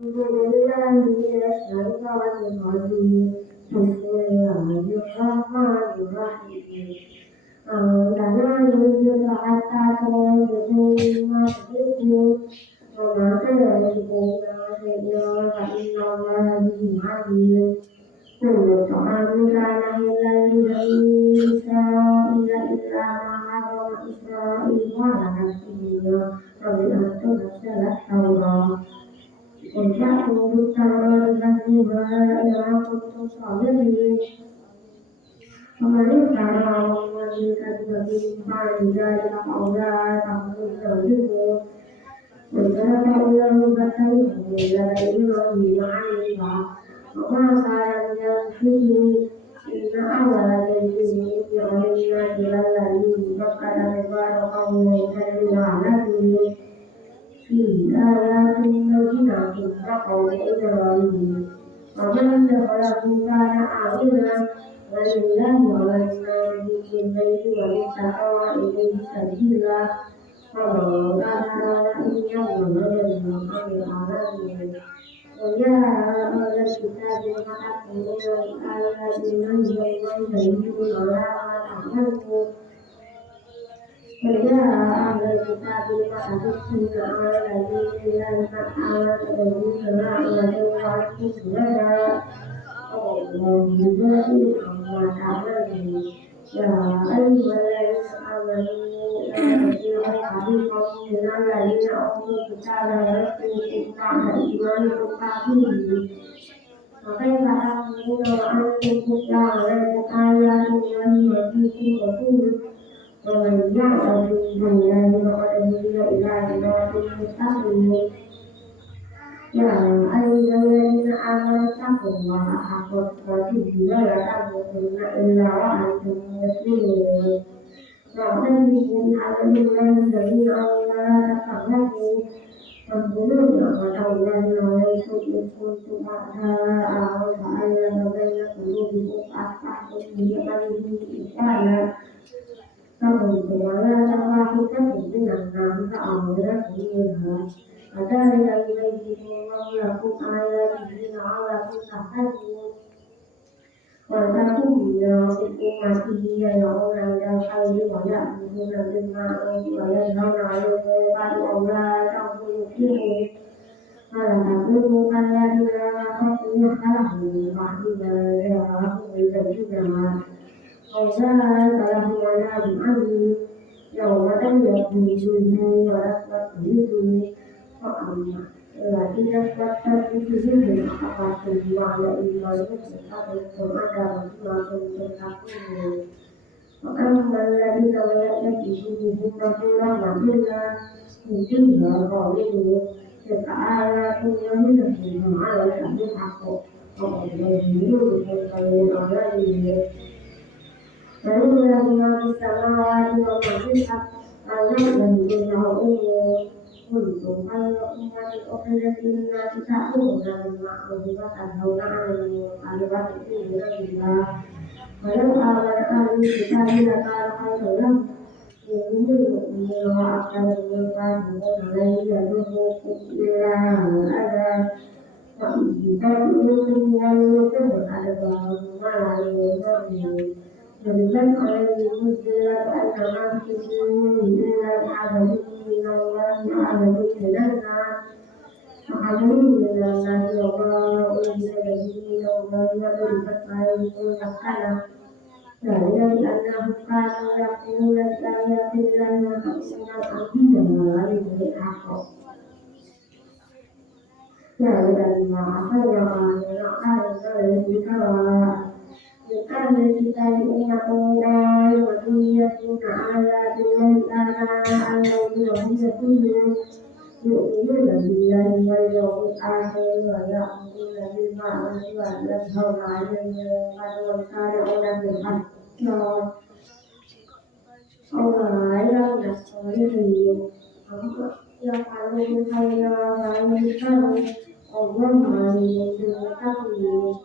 بالله من الشيطان الرجيم بسم الله الرحمن الرحيم لن ينجز حتى تنجزوا مما تحبون وما تنجزون شيئا فإن الله به عليم كل طعام كان حلا لبني إسرائيل إلا ما حرم إسرائيل على نفسه قبل أن تنزل التوراة قل فأتوا بالتوراة فاتلوها إن كنتم صادقين ومن افترى الكذب من بعد ذلك فأولئك هم الظالمون قل سنفرغ له فاتبعوا ملة إبراهيم حنيفا وما كان من المشركين إن أول بيت وضع للناس للذي بكر مباركا وهدى للعالمين فيه آيات بينات مقام إبراهيم ومن دخله كان آمنا ولله على الناس بالبيت وللتقوى إليه سبيلا ومن كفر فإن الله عن العالمين ويا أهل الكتاب لم تكفرون بآيات الله وتنزلون على ما تعملون ويا أهل الكتاب لم تكفرون على الذين آمنوا وأنتم شهداء والله يجازي عما تعملون يا أيها الذين آمنوا لا تطيعوا فريقا من الذين أوتوا الكتاب يردوكم بعد إيمانكم كافرين وكيف تكفرون وأنتم تتلى عليكم آيات الله وفيكم رسوله ومن يعص بالله فقد هدي إلى صراط مستقيم يا أيها الذين آمنوا اتقوا الله حق تقاته ولا تموتن إلا وأنتم مسلمون واعتصموا بحبل الله جميعا ولا تفرقوا واذكروا نعمة الله عليكم إذ كنتم أعداء فألف بين قلوبكم فأصبحتم بنعمته إخوانا فكنتم على شفا من النار فأنقذكم منها وذلك يبين الله لكم آياته لعلكم تهتدون ولتكن منكم أمة يدعون إلى الخير ويأمرون بالمعروف وينهون عن المنكر وأولئك هم المفلحون ولا تكونوا كالذين نفقوا اختلفوا من بعد ما جاءهم البينات أولئك لهم عذاب أليم يوم تبيض وجوه وتسود وجوه وأما الذين اسودت وجوههم أكفرتم بعد إيمانكم فذوقوا العذاب بما كنتم تكفرون وأما الذين ابيضت وجوههم ففي رحمة الله هم فيها خالدون تلك آيات نتلوها عليك بالحق والله يريد خير العالمين ولله ما في السماوات وما في الأرض أن يعلم كنتم خير أمة أخرجت للناس تأمرون بالمعروف وتنهون عن المنكر وتؤمنون بالله ولو آمن أهل الكتاب لكان خيرا لهم منهم المؤمنون وأكثرهم الفاسقون لن يضروكم إلا أذى وإن يطيعوكم يولوكم الأدبار وما يضرون فلمن عليهم الذلة أينما تكونوا إلا بعدد من الله وعدد من الناس وعدد من الناس وما أنزل به من الله وضربت عليهم المسكنة ذلك بأنهم كانوا يكفرون بآيات الله ويقتلون الأنبياء بغير حق ذلك بما عصوا وكانوا يعتدون بالكبائر من أهل الكتاب أمة دائمة يتلون آيات الله آناء الليل وهم يؤمنون بالله واليوم الآخر ويأمرون بالمعروف وينهون عن المنكر ويسارعون في الخيرات أولئك من الصالحين يفعلون الخير ولا ينكرون والله عليم بالمتقين